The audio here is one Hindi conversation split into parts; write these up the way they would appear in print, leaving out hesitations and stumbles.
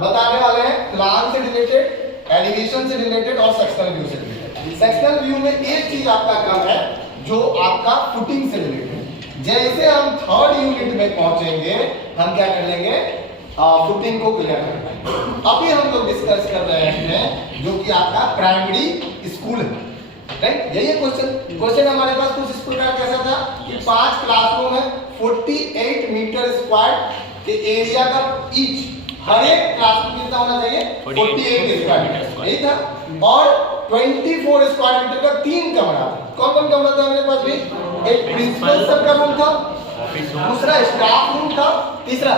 बताने वाले हैं प्लान से रिलेटेड, एलिवेशन से रिलेटेड और सेक्शनल व्यू से रिलेटेड। सेक्शनल व्यू में एक चीज आपका कम है जो आपका फुटिंग से रिलेटेड। जैसे हम थर्ड यूनिट में पहुंचेंगे हम क्या कर लेंगे, फुटिंग को क्लियर कर लेंगे। अभी हम लोग डिस्कस कर रहे हैं जो कि आपका प्राइमरी स्कूल है, राइट। यही क्वेश्चन हमारे पास कुछ इस प्रकार कैसा था कि 5 क्लासरूम है, 48 मीटर स्क्वायर के एरिया का ईच, हर एक क्लासरूम कितना होना चाहिए 48 स्क्वायर मीटर, यही था। और 24 स्क्वायर मीटर का 3 कमरा था। कौन कौन कमरा था मेरे पास भी? एक प्रिंसिपल सर का रूम था, दूसरा स्टाफ रूम था, तीसरा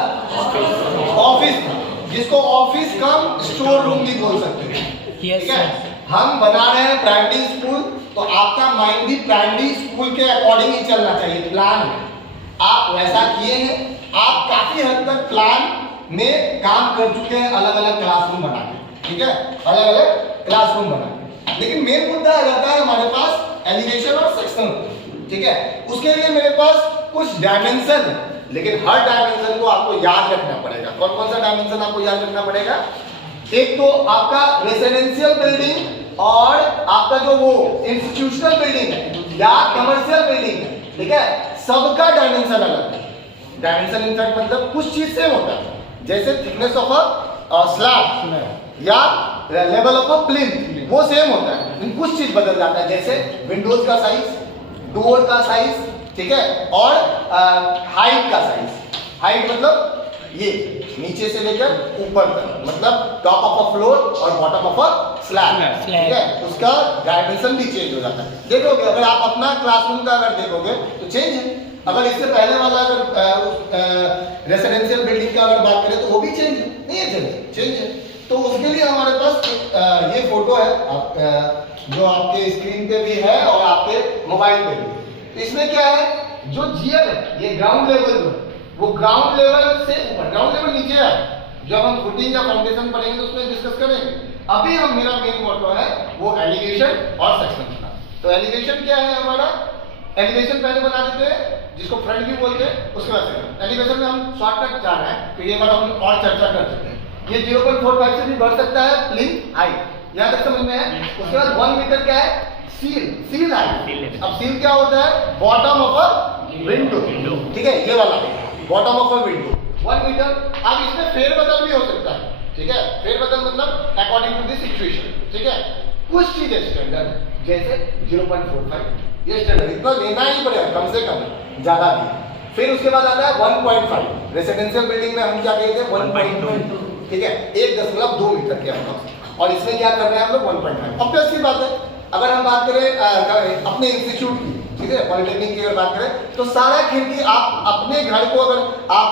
ऑफिस था, जिसको ऑफिस कम स्टोर रूम भी बोल सकते हैं, ठीक है। हम बना रहे हैं प्राइमरी स्कूल, तो आपका माइंड भी प्राइमरी स्कूल के अकॉर्डिंग ही चलना चाहिए। प्लान आप वैसा किए हैं, आप काफी हद तक प्लान में काम कर चुके हैं, अलग अलग क्लासरूम बना के, ठीक है, अलग अलग क्लासरूम बना के। लेकिन मेन मुद्दा आ जाता है हमारे पास एलिवेशन और सेक्शन, ठीक है। उसके लिए मेरे पास कुछ डायमेंशन है, लेकिन हर डायमेंशन को आपको याद रखना पड़ेगा। कौन कौन सा डायमेंशन आपको याद रखना पड़ेगा? एक तो आपका रेसिडेंशियल बिल्डिंग और आपका जो वो इंस्टीट्यूशनल बिल्डिंग है या कमर्शियल बिल्डिंग है, ठीक है, सबका डायमेंशन अलग है। डायमेंशन इनफैक्ट मतलब कुछ चीज सेम होता है, जैसे थिकनेस ऑफ अ स्लैब या लेवल ऑफ अ प्लिंथ वो सेम होता है, लेकिन कुछ चीज बदल जाता है, जैसे विंडोज का साइज, डोर का साइज, ठीक है, और हाइट का साइज। हाइट मतलब ये नीचे से लेकर ऊपर तक, मतलब टॉप ऑफ अ फ्लोर और बॉटम ऑफ अ स्लैब, ठीक है, उसका डायमेंशन भी चेंज हो जाता है। देखोगे अगर आप अपना क्लासरूम का अगर देखोगे तो चेंज है। अगर इससे पहले वाला अगर रेसिडेंशियल बिल्डिंग का अगर बात करें तो वो भी चेंज है, नहीं है चेंज है। तो उसके लिए हमारे पास ये फोटो है जो आपके स्क्रीन पे भी है और आपके मोबाइल पे भी। इसमें क्या है, जो जीएल है ये ग्राउंड लेवल है, वो ग्राउंड लेवल से ऊपर, ग्राउंड लेवल नीचे है। जब हम फुटिंग या फाउंडेशन पढ़ेंगे तो उसमें डिस्कस करेंगे। अभी हम मेरा मेन मोटो है वो एलिवेशन और सेक्शन का। तो एलिवेशन क्या है हमारा, एलिवेशन पहले बना देते हैं जिसको फ्रंट व्यू बोलते हैं, उसके बाद सेक्शन। एलिवेशन में हम शॉर्टकट जा रहे हैं तो ये बार हम और चर्चा कर सकते हैं। ये 0.45 से भी बढ़ सकता है प्लिंथ हाइट, यहां तक समझ में है। उसके बाद 1 मीटर क्या है, सील हाइट। अब सील क्या होता है, बॉटम ऑफ अ विंडो, ठीक है, ये वाला bottom of a window 1 metre. अब इसमें फेरबदल भी हो सकता है, ठीक है, फेरबदल मतलब अकॉर्डिंग टू द सिचुएशन, ठीक है। कुछ चीजें स्टैंडर्ड जैसे 0.45 ये स्टैंडर्ड, इतना लेना ही पड़ेगा कम से कम, ज्यादा नहीं। फिर उसके बाद आता है 1.5, रेसिडेंशियल बिल्डिंग में हम क्या कहते हैं 1.2, ठीक है, 1.2 मीटर के आसपास। और इसमें क्या कर रहे हैं हम लोग 1.5। ऑब्वियस सी बात है, अगर हम बात करें अपने इंस्टीट्यूट की, ठीक है, पॉलिटेक्निक की अगर बात करें तो सारा खिड़की आप अपने घर को अगर आप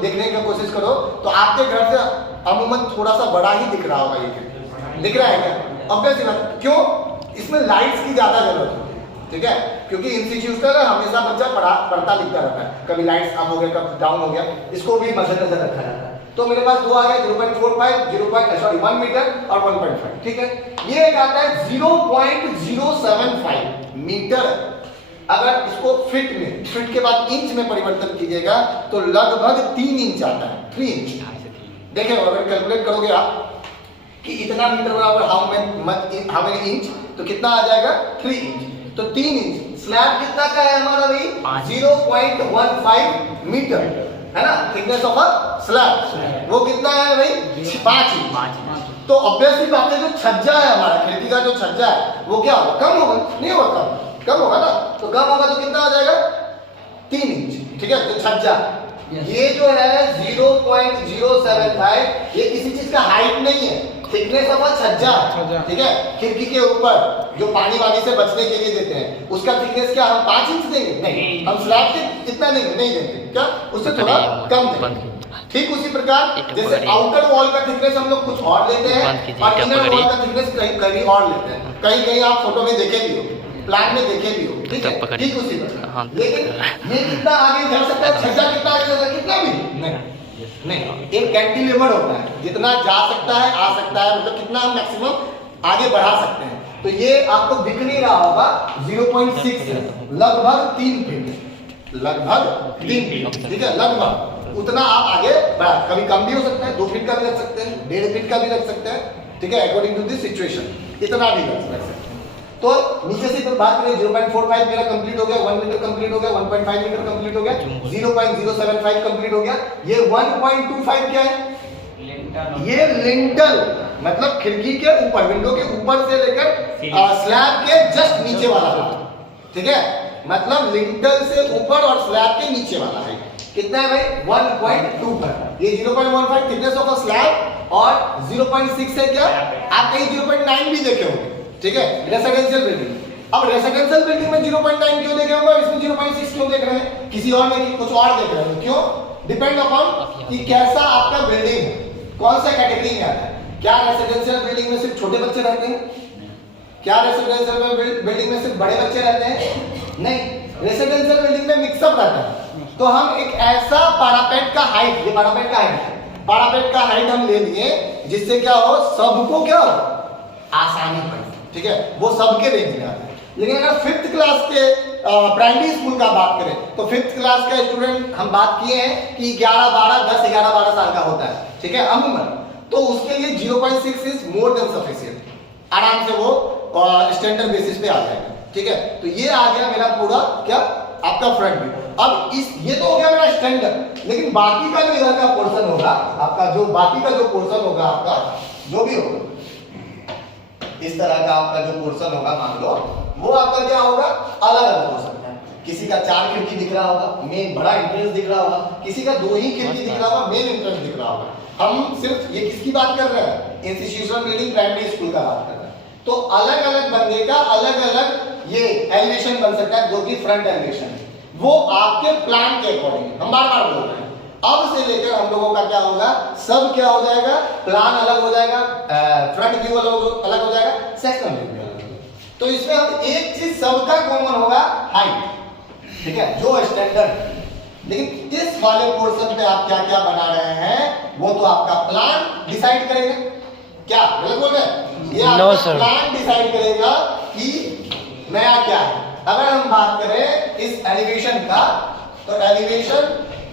देखने की कोशिश करो तो आपके घर से अमूमन थोड़ा सा बड़ा ही दिख रहा होगा। ये खिड़की दिख रहा है क्या? ऑब्वियस सी बात, क्यों? इसमें लाइट्स की ज्यादा जरूरत होती है, ठीक है, क्योंकि इंस्टीट्यूशनल है, हमेशा बच्चा पढ़ता लिखता रहता है, कभी लाइट्स अप हो गया कभी डाउन हो गया, इसको भी मद्देनजर रखा जाता है। तो मेरे पास दो आ गए 0.45, 1 मीटर और 1.5, ठीक है। ये एक आता है 0.075 मीटर। अगर इसको फीट में, फीट के बाद इंच में परिवर्तन कीजिएगा तो लगभग 3 इंच आता है, 3 इंच। देखिए अगर कैलकुलेट करोगे आप कि इतना मीटर बराबर हाउ मेनी इंच, तो कितना आ जाएगा 3 इंच। तो 3 इंच। स्लैब कितना का है हमारा भाई 0.15 मीटर, है ना, थिकनेस ऑफ अ स्लैब। वो कितना है भाई 5 इंच। तो ऑब्वियसली बात है जो छज्जा है हमारा, खिड़की का जो छज्जा है वो क्या होगा, कम होगा, नहीं होगा, कम होगा ना। तो कम होगा तो कितना आ जाएगा 3 इंच, ठीक है। तो छज्जा ये जो है 0.075 ये किसी चीज का हाइट नहीं है, थिकनेस ऑफ अ छज्जा, ठीक है। खिड़की के ऊपर जो पानी वानी से बचने के लिए देते हैं उसका थिकनेस क्या हम 5 इंच देंगे? नहीं, हम स्लैब के कितना देंगे? नहीं देंगे, क्या उससे थोड़ा कम देंगे। ठीक उसी प्रकार जैसे आउटर वॉल का थिकनेस हम लोग कुछ और लेते हैं और इनर वॉल का थिकनेस कहीं और लेते हैं। कहीं आप फोटो में देखे भी हो, प्लान में देखे भी हो, ठीक है, ठीक उसी प्रकार। लेकिन ये कितना आगे जा सकता है, छज्जा कितना आगे जा सकता है? कितना भी नहीं, एक कैंटिलीवर होता है, जितना जा सकता है आ सकता है, मतलब कितना हम मैक्सिमम आगे बढ़ा सकते हैं। तो ये आपको दिख नहीं रहा होगा 0.6 लगभग 3 फीट, लगभग 3 फीट, ठीक है, लगभग उतना आप आगे बढ़ा, कभी कम भी हो सकता है, 2 फीट का भी रख सकते हैं, 1.5 फीट का भी रख सकते हैं, ठीक है, अकॉर्डिंग टू दिस सिचुएशन, इतना भी रख सकते हैं। तो नीचे से तो बात करें 0.45 मेरा कंप्लीट हो गया, 1 मीटर कंप्लीट हो गया, 1.5 मीटर कंप्लीट हो गया, 0.075 कंप्लीट हो गया। ये 1.25 क्या है? ये लिंटल, मतलब खिड़की के ऊपर, विंडो के ऊपर से लेकर स्लैब के जस्ट नीचे वाला है, ठीक है, मतलब लिंटल से ऊपर और स्लैब के नीचे वाला है। कितना है भाई? 1.25। ये 0.15 थिकनेस ऑफ अ स्लैब और 0.6 है क्या? आप कहीं 0.9 भी देखे होंगे, ठीक है, रेसिडेंशियल बिल्डिंग। अब रेसिडेंशियल बिल्डिंग में 0.9 क्यों देखे होंगे, इसमें 0.6 क्यों देख रहे हैं? किसी और में कुछ और देख रहे हैं, क्यों? डिपेंड अपॉन कि कैसा आपका बिल्डिंग है, कौन सा कैटेगरी में आता है। क्या रेसिडेंशियल बिल्डिंग में सिर्फ छोटे बच्चे रहते हैं? क्या रेसिडेंशियल बिल्डिंग में सिर्फ बड़े बच्चे रहते हैं? नहीं, रेसिडेंशियल बिल्डिंग में मिक्सअप रहता है। तो हम एक ऐसा पारापेट का हाइट, ये पारापेट का हाइट है, पारापेट का हाइट हम ले लिए जिससे क्या हो, सबको क्या हो, आसानी पड़े, ठीक है, वो सबके रेंज में आता है। लेकिन अगर 5th क्लास के प्राइमरी स्कूल का बात करें तो 5th क्लास का स्टूडेंट हम बात किए हैं कि 11 12 10 11 12 साल का होता है, ठीक है, अमूमन। तो उसके लिए 0.6 इज मोर देन सफिशिएंट, आराम से वो स्टैंडर्ड बेसिस पे आ जाएगा, ठीक है। तो ये आ गया मेरा पूरा क्या, आपका फ्रंट व्यू। अब इस ये तो हो गया मेरा स्टैंडर्ड, लेकिन बाकी का जो इधर का पोर्शन होगा आपका, जो बाकी का जो पोर्शन होगा आपका, जो भी होगा इस तरह का आपका जो पोर्शन होगा, मान लो वो आपका क्या होगा, अलग अलग हो सकता है। किसी का 4 खिड़की दिख रहा होगा, मेन बड़ा एंट्रेंस दिख रहा होगा, किसी का 2 ही खिड़की दिख रहा होगा, मेन एंट्रेंस दिख रहा होगा। हम सिर्फ ये किसकी बात कर रहे हैं, इंस्टीट्यूशनल बिल्डिंग प्राइमरी स्कूल का बात कर रहे हैं। तो अलग अलग बंदे का अलग अलग ये एलिवेशन बन सकता है, जो कि फ्रंट एलिवेशन है, वो आपके प्लान के अकॉर्डिंग। हम बार बार बोल रहे हैं, अब से लेकर हम लोगों का क्या होगा, सब क्या हो जाएगा, प्लान अलग हो जाएगा, फ्रंट व्यू अलग हो जाएगा, सेक्शनल व्यू अलग हो जाएगा। तो इसमें हम एक चीज सबका कॉमन होगा, हाइट, ठीक है, जो स्टैंडर्ड। लेकिन इस वाले पोर्शन पे आप क्या क्या बना रहे हैं, वो तो आपका प्लान डिसाइड करेगा। क्या गलत बोल रहे हैं? ये आपका प्लान डिसाइड करेगा कि नया क्या है। अगर हम बात करें इस एलिवेशन का, तो एलिवेशन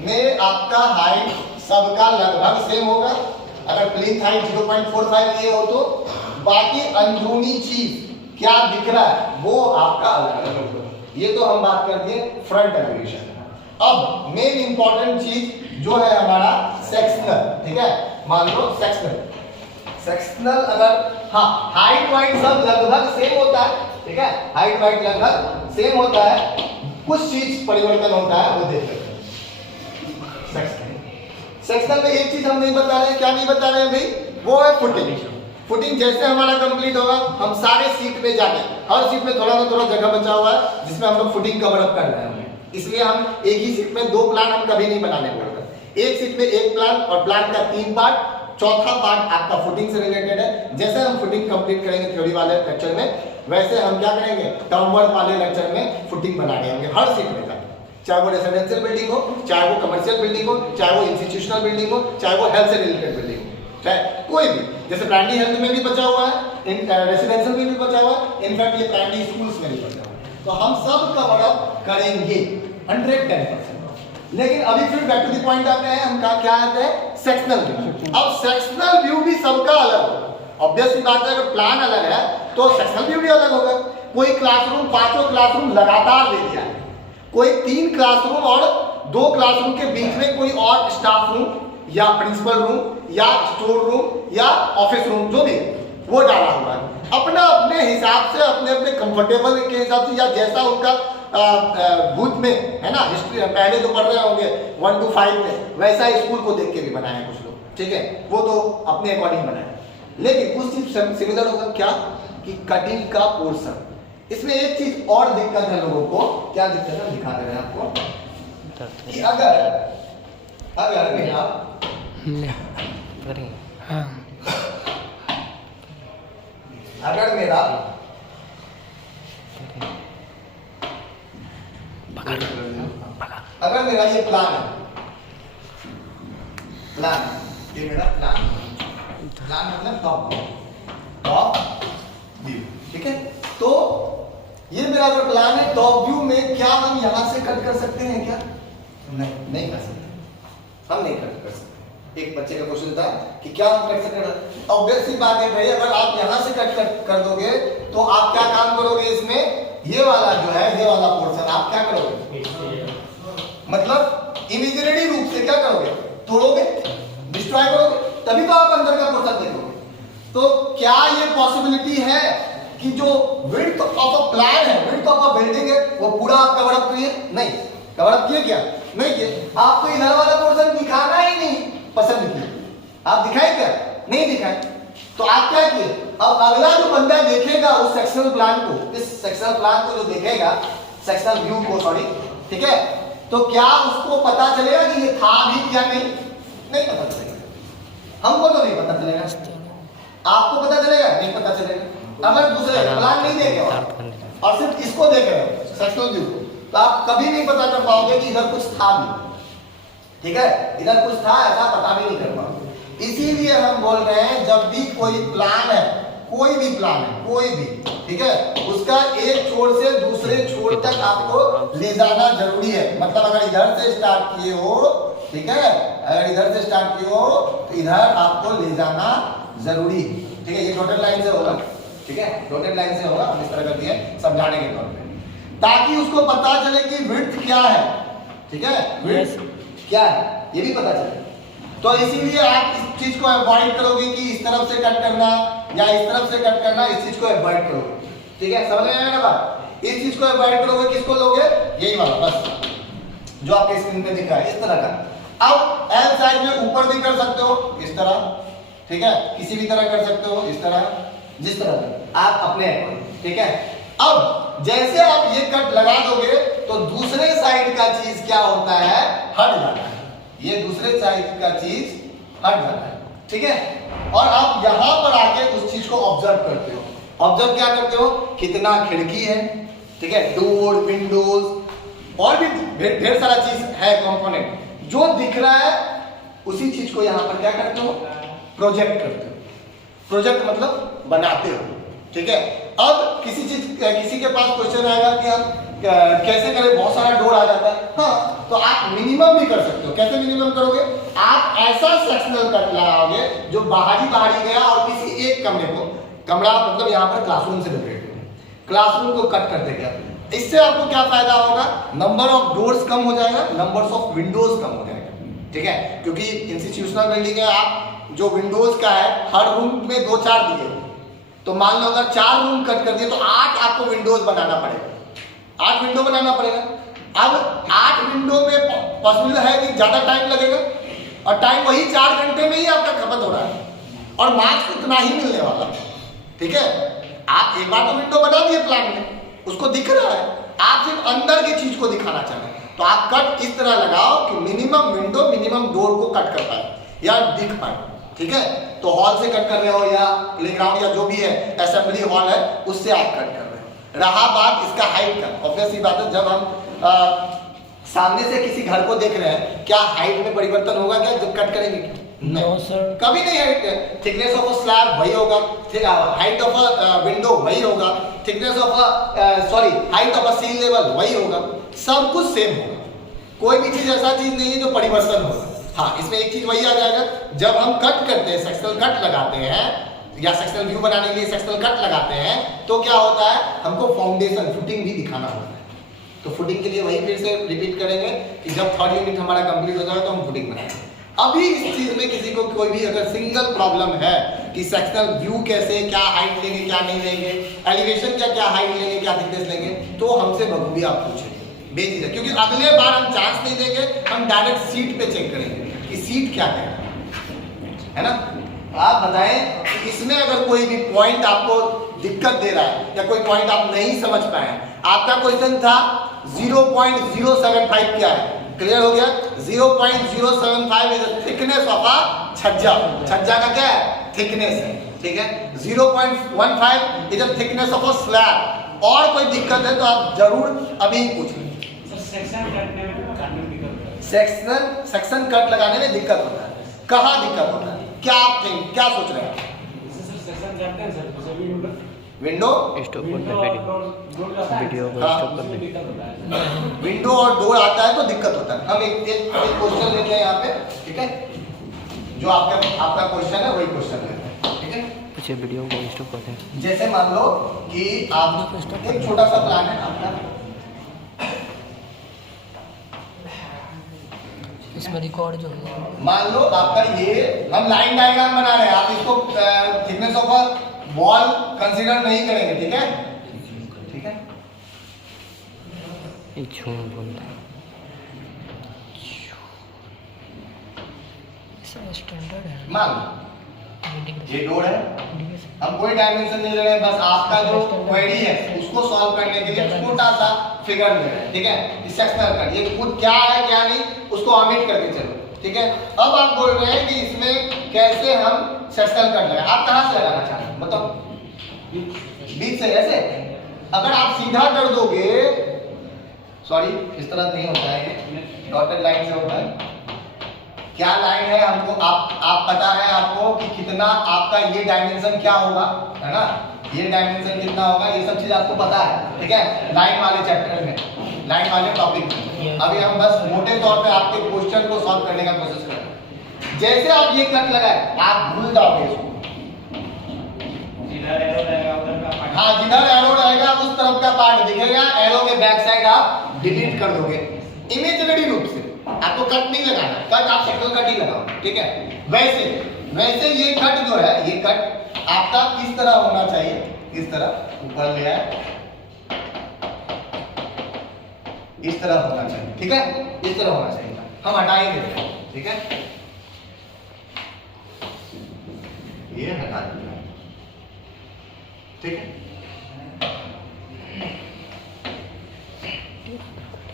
में आपका हाइट सबका लगभग सेम होगा। अगर प्लिंथ हाइट 0.45 ये हो तो बाकी अंदरूनी चीज क्या दिख रहा है वो आपका अलग अलग होगा। ये तो हम बात कर दिए फ्रंट एलिवेशन। अब मेन इंपॉर्टेंट चीज जो है हमारा सेक्शनल, ठीक है, मान लो सेक्शनल अगर, हाँ, हाइट वाइट सब लगभग सेम होता है, ठीक है, हाइट वाइट लगभग सेम होता है, कुछ चीज परिवर्तन होता है, वो देख लेते हैं। सेक्शनल में एक चीज हम नहीं बता रहे हैं, क्या नहीं बता रहे हैं भाई, वो है फुटिंग। फुटिंग जैसे हमारा कंप्लीट होगा, हम सारे सीट पे जाके, हर सीट में थोड़ा ना थोड़ा जगह बचा हुआ है जिसमें हम लोग फुटिंग कवर अप कर रहे हैं। इसलिए हम एक ही सीट में 2 प्लान हम कभी नहीं बनाने बोल रहे। एक सीट में एक प्लान, और प्लान का 3 पार्ट, चौथा पार्ट आपका फुटिंग से रिलेटेड है। जैसे हम फुटिंग कंप्लीट करेंगे थ्योरी वाले लेक्चर में, वैसे हम क्या करेंगे, टर्म वर्क वाले लेक्चर में फुटिंग बनाने होंगे हर सीट में जाके, चाहे वो रेसिडेंशियल बिल्डिंग हो, चाहे वो कमर्शियल बिल्डिंग हो, चाहे वो इंस्टीट्यूशनल बिल्डिंग हो, चाहे वो हेल्थ से रिलेटेड बिल्डिंग हो, चाहे कोई भी। जैसे प्राइमरी हेल्थ में भी बचा हुआ है, रेसिडेंशियल में भी बचा हुआ है, इनफैक्ट ये प्राइमरी स्कूल्स में भी बचा हुआ है। तो हम सब कवर अप करेंगे 110%। लेकिन अभी फिर बैक टू द पॉइंट आते हैं, हम क्या आते हैं, सेक्शनल व्यू। अब सेक्शनल व्यू भी सबका अलग होगा। ऑब्वियस सी बात है, अगर प्लान अलग है तो सेक्शनल व्यू भी अलग होगा। कोई क्लासरूम 5 क्लासरूम लगातार दे दिया है, कोई 3 क्लासरूम और 2 क्लासरूम के बीच में कोई और स्टाफ रूम या प्रिंसिपल रूम या स्टोर रूम या ऑफिस रूम जो भी वो डाला हुआ है। अपना अपने हिसाब से, अपने अपने कंफर्टेबल के हिसाब से, या जैसा उनका बुद्ध में है ना, हिस्ट्री पहले जो पढ़ रहे होंगे 1 to 5 में, वैसा स्कूल को देख के भी बनाए कुछ लोग, ठीक है, वो तो अपने अकॉर्डिंग बनाए। लेकिन कुछ चीज सिमिलर होगा, क्या कि कटिंग का पोर्शन। इसमें एक चीज और दिक्कत है लोगों को, क्या दिक्कत है दिखा दे रहे हैं आपको, कि अगर मेरा अगर मेरा अगर मेरा ये प्लान है, ये मेरा प्लान मतलब टॉप व्यू, ठीक है। तो ये मेरा जो प्लान है, टॉप व्यू में क्या हम यहां से कट कर सकते हैं क्या? नहीं कर सकते। हम नहीं कर सकते। एक बच्चे का क्वेश्चन था कि क्या हम कट सकते, ऑब्वियस सी बात है भाई, अगर आप यहाँ से कट कर दोगे तो आप क्या काम करोगे, इसमें ये वाला जो है, ये वाला पोर्शन आप क्या करोगे, मतलब इमीडिएटली रूप से क्या करोगे, तोड़ोगे, डिस्ट्रॉय करोगे, तभी तो आप अंदर का पोर्शन देखोगे। तो क्या ये पॉसिबिलिटी है कि जो विड्थ ऑफ अ प्लान है, विड्थ ऑफ अ बिल्डिंग है, वो पूरा आप कवर अप किए? नहीं, कवर अप किए क्या? नहीं किए। आपको इधर वाला पोर्शन दिखाना ही नहीं पसंद किए, आप दिखाए क्या? नहीं दिखाए। तो आप क्या किए, अब अगला जो बंदा देखेगा उस सेक्शनल प्लान को, इस सेक्शनल प्लान को जो देखेगा, सेक्शनल व्यू को, सॉरी, ठीक है, तो क्या उसको पता चलेगा कि ये था भी या नहीं? नहीं पता चलेगा। हमको तो नहीं पता चलेगा, आपको पता चलेगा? नहीं पता चलेगा। अगर दूसरे प्लान नहीं देखे और सिर्फ इसको देख रहे हो सेक्शनल व्यू को, तो आप कभी नहीं पता कर पाओगे कि इधर कुछ था भी, ठीक है, इधर कुछ था ऐसा पता भी नहीं कर पाओगे। इसीलिए हम बोल रहे हैं जब भी कोई प्लान है, कोई भी प्लान है, कोई भी, ठीक है, उसका एक छोर से दूसरे छोर तक आपको ले जाना जरूरी है। मतलब अगर इधर से स्टार्ट किए हो, ठीक है, अगर इधर से स्टार्ट किए हो तो इधर आपको ले जाना जरूरी, ठीक है। ये डॉटेड लाइन से होगा, ठीक है, डॉटेड लाइन से होगा, हम इस तरह कर दिए समझाने के तौर पे, ताकि उसको पता चले कि विड्थ क्या है, ठीक है, विड्थ क्या है ये भी पता चले। तो इसीलिए आप इस चीज को अवॉइड करोगे कि इस तरफ से कट करना या इस तरफ से कट करना, इस चीज को अवॉइड करोगे, ठीक है, समझ में आया ना बात? इस चीज को अवॉइड करोगे, किसको लोगे, यही वाला, बस जो आपके स्क्रीन पे दिख रहा है, इस तरह का। अब एल साइड में ऊपर भी कर सकते हो इस तरह, ठीक है, किसी भी तरह कर सकते हो इस तरह, जिस तरह आप अपने, ठीक है। अब जैसे आप ये कट लगा दोगे तो दूसरे साइड का चीज क्या होता है, हट जाता है, ये दूसरे साइड का चीज हट जाता है, ठीक है। और आप यहां पर आके उस चीज को ऑब्जर्व करते हो। ऑब्जर्व क्या करते हो, कितना खिड़की है, ठीक है, डोर, विंडोज और भी ढेर सारा चीज है, कंपोनेंट जो दिख रहा है, उसी चीज को यहां पर क्या करते हो, प्रोजेक्ट करते हो। प्रोजेक्ट मतलब बनाते हो, ठीक है। अब किसी के पास क्वेश्चन आएगा कि हम कैसे करें, बहुत सारा डोर आ जाता है, हाँ, तो आप मिनिमम भी कर सकते हो। कैसे मिनिमम करोगे, आप ऐसा सेक्शनल कट लगाओगे जो बाहरी गया और किसी एक कमरे को, कमरा मतलब यहाँ पर क्लासरूम से रिलेटेड है, क्लासरूम को कट कर देगा। इससे आपको क्या फायदा होगा, नंबर ऑफ डोर्स कम हो जाएगा, नंबर ऑफ विंडोज कम हो जाएगा, ठीक है, क्योंकि इंस्टीट्यूशनल बिल्डिंग है, आप जो विंडोज का है हर रूम में 2-4 दिए, तो मान लो अगर 4 रूम कट कर दिए तो 8 आपको विंडोज बनाना पड़ेगा, 8 विंडो बनाना पड़ेगा। अब 8 विंडो में पॉसिबल है कि ज्यादा टाइम लगेगा, और टाइम वही 4 घंटे में ही आपका खपत हो रहा है, और मार्क्स उतना ही मिलने वाला, ठीक है। आप एक बार तो विंडो बना दिए प्लान में, उसको दिख रहा है, आप सिर्फ अंदर की चीज को दिखाना चाह रहे हैं, तो आप कट इस तरह लगाओ कि मिनिमम विंडो, मिनिमम डोर को कट कर पाए या दिख पाए, ठीक है। तो हॉल से कट कर रहे हो या प्लेग्राउंड या जो भी है, असेंबली हॉल है, उससे आप कट कर रहे हो। रहा बात इसका हाइट का, ऑब्वियस सी बात है, जब हम सामने से किसी घर को देख रहे हैं, क्या हाइट में परिवर्तन होगा क्या जब कट करेंगे? नहीं सर, कभी नहीं। Height, thickness of a slab वही होगा, हाइट ऑफ अ विंडो वही होगा, thickness of sorry height of a seal level वही होगा, सब कुछ सेम होगा। कोई भी चीज ऐसा चीज नहीं है जो परिवर्तन होगा। हाँ, इसमें एक चीज वही आ जाएगा, जब हम कट करते हैं, सेक्शनल कट लगाते हैं या सेक्शनल व्यू बनाने के लिए सेक्शनल कट लगाते हैं, तो क्या होता है, हमको फाउंडेशन, फुटिंग भी दिखाना होता है। तो फुटिंग के लिए वही फिर से रिपीट करेंगे कि जब 3rd यूनिट हमारा कंप्लीट हो जाए तो हम फुटिंग बनाएंगे। अभी इस चीज में किसी को कोई भी अगर सिंगल प्रॉब्लम है कि सेक्शनल व्यू कैसे, क्या हाइट लेंगे, क्या नहीं लेंगे, एलिवेशन क्या हाइट लेंगे, क्या थिकनेस लेंगे, तो हमसे बखूबी आप पूछेंगे बेझिझक, क्योंकि अगले बार हम चांस नहीं देंगे, हम डायरेक्ट सीट पे चेक करेंगे कि सीट क्या है ना। आप बताएं कि इसमें अगर कोई भी पॉइंट आपको दिक्कत दे रहा है या कोई पॉइंट आप नहीं समझ पाए। आपका क्वेश्चन था 0.075 क्या है, क्लियर हो गया? 0.075 is the thickness of a छज्जा। छज्जा का क्या है, थिकनेस है, ठीक है। 0.15 is the thickness of a slab. और कोई दिक्कत है तो आप जरूर अभी पूछ लें। सेक्शन कट लगाने में दिक्कत होता है, कहाँ दिक्कत होता है, क्या आप क्या सोच रहे हैं? विंडो स्टॉप करना वीडियो को स्टॉप करना। विंडो और डोर आता है तो दिक्कत होता है। हम एक क्वेश्चन लेते हैं यहाँ पे, ठीक है, जो आपका क्वेश्चन है वही क्वेश्चन लेते हैं, ठीक है। अच्छा वीडियो को स्टॉप करते हैं। जैसे मान लो कि आप एक छोटा सा प्लान है आपका, इसमें रिकॉर्ड जो है, मान लो आपका ये हम लाइन डायग्राम बना रहे हैं, आप इसको थिकनेस ऑफ वॉल कंसीडर नहीं करेंगे, ठीक है, ठीक है। झूम बोलता है स्टैंडर्ड है। मान लो ये डोर है, हम कोई डायमेंशन नहीं ले रहे हैं, बस आपका जो क्वेरी है उसको सॉल्व करने के लिए छोटा सा फिगर ले रहे हैं, ठीक है। इस सेक्शनल कट ये खुद क्या है क्या नहीं उसको ऑमिट करके चलो, ठीक है। अब आप बोल रहे हैं कि इसमें कैसे हम सेक्शनल कट लगाएं, आप कहां से लगाना चाह रहे हैं बताओ? बीच से ऐसे? अगर आप सीधा कर दोगे, सॉरी इस तरह नहीं होता है, ये डॉटेड लाइन से होता है। क्या लाइन है हमको आप पता है आपको कि कितना आपका ये डायमेंशन क्या होगा, है ना, ये डायमेंशन कितना होगा, ये सब चीज आपको पता है, ठीक है, लाइन वाले चैप्टर में, लाइन वाले टॉपिक में। अभी हम बस मोटे तौर पे आपके क्वेश्चन को सॉल्व करने का कोशिश कर रहे हैं। जैसे आप ये कट लगाए आप भूल जाओगे इसको, हाँ जिधर एरो रहेगा उस तरफ का पार्ट दिखेगा, एरो के बैक साइड आप डिलीट कर दोगे इमेजिनरी रूप से, आपको कट नहीं लगाना, कट आप सेक्शनल कट ही लगाओ, ठीक है। वैसे ये कट जो है, ये कट आपका किस तरह होना चाहिए, इस तरह ऊपर ले आए, इस तरह होना चाहिए, ठीक है, इस तरह होना चाहिए। हम हटा ही देते हैं, ठीक है, ये हटा देते हैं, ठीक है।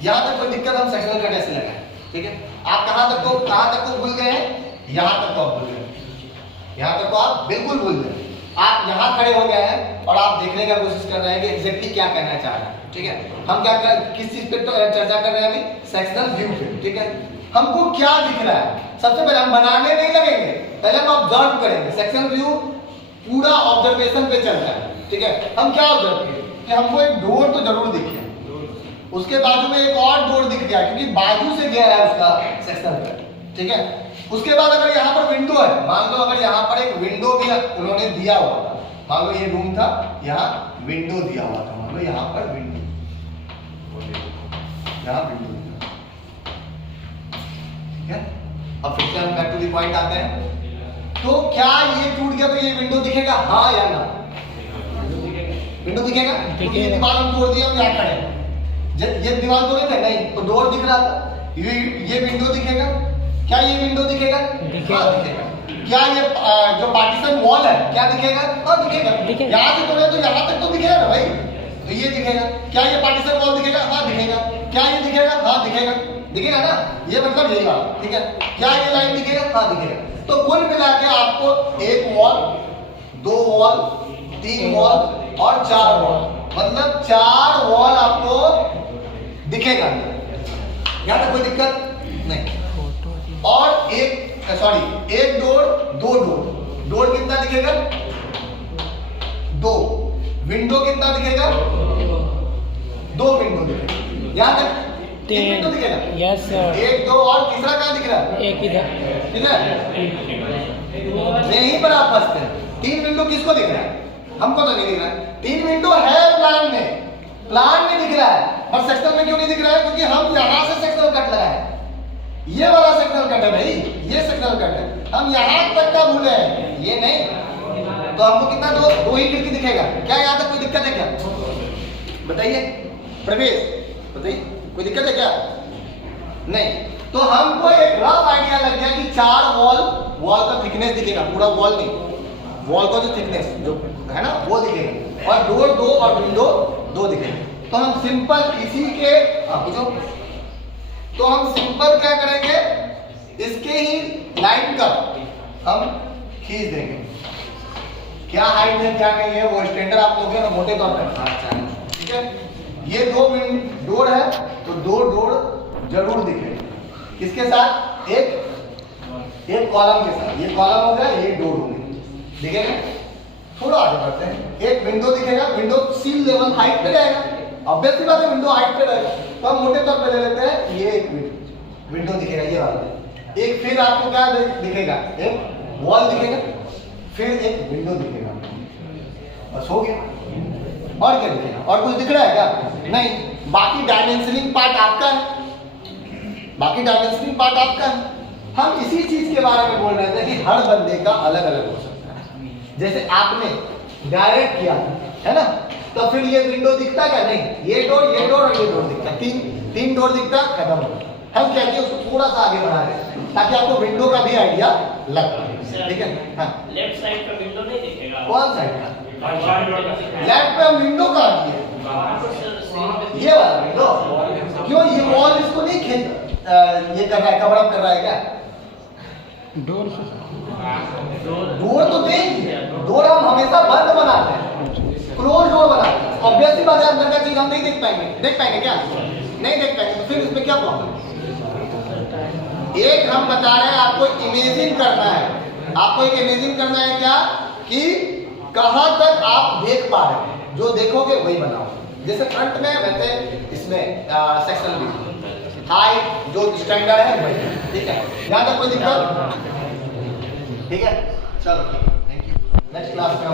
यहां तक कोई दिक्कत, हम सेक्शनल कट ऐसे लगाए, ठीक है। आप कहां तक को भूल गए हैं? यहां तक को आप भूल गए, यहां तक को आप बिल्कुल भूल गए। आप यहां खड़े हो गए हैं और आप देखने का कोशिश कर रहे हैं कि एग्जैक्टली क्या कहना चाह रहा है, ठीक है। हम किस चीज पे चर्चा कर रहे हैं अभी? सेक्शनल व्यू पे, ठीक है। हमको क्या दिख रहा है? सबसे पहले हम बनाने नहीं लगेंगे, पहले हम ऑब्जर्व करेंगे। सेक्शनल व्यू पूरा ऑब्जर्वेशन पे चलता है, ठीक है। हम क्या ऑब्जर्व करें कि हमको एक डोर तो जरूर दिखे, उसके बाजू में एक और डोर दिख गया क्योंकि बाजू से गया है उसका सेक्शनल कट, ठीक है। उसके बाद अगर यहाँ पर विंडो है, मान लो अगर यहाँ पर एक विंडो भी उन्होंने दिया हुआ था, मान लो ये रूम था, यहाँ विंडो दिया हुआ था, मान लो यहाँ पर विंडो, यहाँ विंडो, ठीक है। अब फिर से हम बैक टू द पॉइंट आते हैं, तो क्या ये टूट गया तो ये विंडो दिखेगा, हाँ या ना? विंडो दिखेगा, क्योंकि ये दीवार हम तोड़ दिया, हम यहाँ खड़े हैं, ये दीवार तोड़े थे नहीं, तो डोर दिख रहा था, ये विंडो दिखेगा, क्या ये विंडो दिखेगा? हाँ दिखेगा। क्या ये जो पार्टीशन वॉल है क्या दिखेगा? हाँ दिखेगा। यहाँ से तोड़े तो यहाँ तक तो दिखेगा ना भाई, तो ये दिखेगा। क्या ये पार्टीशन वॉल दिखेगा? हाँ दिखेगा। क्या ये दिखेगा? हाँ दिखेगा, दिखेगा ना, ये मतलब यही बात, ठीक है। क्या ये लाइन दिखेगा? हाँ दिखेगा। तो कुल मिला के आपको एक वॉल, दो वॉल, तीन वॉल और चार वॉल, मतलब 4 वॉल आपको दिखेगा, यहाँ तक कोई दिक्कत नहीं। और एक डोर, दो डोर, डोर कितना दिखेगा? 2। विंडो कितना दिखेगा? 2 विंडो दिखेगा, यहाँ तक 3 विंडो दिखेगा। Yes sir. 1 2 और तीसरा कहाँ दिख रहा है? एक इधर, यहीं पर आप फंसते हैं। 3 विंडो किसको दिख रहा है? हमको तो नहीं दिख रहा है। 3 विंडो है प्लान में दिख रहा है, और सेक्शनल में क्यों नहीं दिख रहा है? क्योंकि हम यहाँ से सेक्शनल कट लगाए, ये वाला सेक्शनल कट है भाई, ये सेक्शनल कट है, हम यहाँ तक का भूले हैं, ये नहीं। तो हमको कितना दो ही खिड़की दिखेगा, क्या यहाँ तक कोई दिक्कत है क्या? बताइए प्रवेश, बताइए कोई दिक्कत है क्या? नहीं। तो हमको एक रफ आइडिया लग गया कि 4 वॉल का थिकनेस दिखेगा, पूरा वॉल नहीं, वॉल का जो थिकनेस जो है ना वो दिखेगा, और डोर 2 और विंडो 2 दिखेगा। तो हम सिंपल इसी के पूछो, तो हम सिंपल क्या करेंगे, इसके ही लाइन का हम खींच देंगे। क्या हाइट है क्या नहीं है वो स्टैंडर्ड आप लोग ना मोटे तौर पर, ठीक है। ये 2 डोर है तो 2 डोर जरूर दिखेगा, किसके साथ? एक कॉलम के साथ, ये कॉलम हो गया, ये डोर हो गया, दिखेगा। थोड़ा आगे बढ़ते हैं। एक विंडो दिखेगा, विंडो सी लेवल हाइट पे रहेगा, ऑब्वियसली बात है विंडो हाइट पे रहेगा, तो हम मोटे तौर पे ले लेते हैं ये एक विंडो दिखेगा ये वाला। एक फिर आपको क्या दिखेगा, एक वॉल दिखेगा, फिर एक विंडो दिखेगा, बस हो गया। और क्या दिखेगा, और कुछ दिख रहा है क्या? नहीं। बाकी डायमेंशनिंग पार्ट आपका है, बाकी डायमेंशनिंग पार्ट आपका है। हम इसी चीज के बारे में बोल रहे थे कि हर बंदे का अलग अलग हो सकता है। जैसे आपने डायरेक्ट किया है ना, तो फिर ये विंडो दिखता क्या? नहीं, ये डोर और ये डोर दिखता है, तीन डोर दिखता, खत्म हो गया। हम कहते हैं उसको थोड़ा सा आगे बढ़ा रहे ताकि आपको विंडो का भी आइडिया लग पाए, ठीक है? हाँ, लेफ्ट साइड का विंडो नहीं दिखेगा। कौन साइड का? लेफ्ट पे हम विंडो का दिए, ये वाला विंडो। क्यों ये वॉल इसको नहीं ये कर रहा है, कवर अप कर रहा है क्या? डोर तो देंगे, डोर हम हमेशा बंद बनाते हैं, क्लोज डोर बनाते हैं। ऑब्वियसली बात है अंदर का चीज हम नहीं देख पाएंगे क्या? नहीं देख पाएंगे, तो फिर इसमें क्या प्रॉब्लम? एक हम बता रहे हैं आपको इमेजिन करना है, आपको एक इमेजिन करना है क्या कि कहां तक आप देख पा रहे हैं, जो देखोगे वही बनाओ। जैसे फ्रंट में वैसे इसमें सेक्शन भी हाइट जो स्टैंडर्ड है वही, ठीक है? यहां तक कोई दिक्कत? ठीक है, चलो ठीक है, थैंक यू। नेक्स्ट क्लास में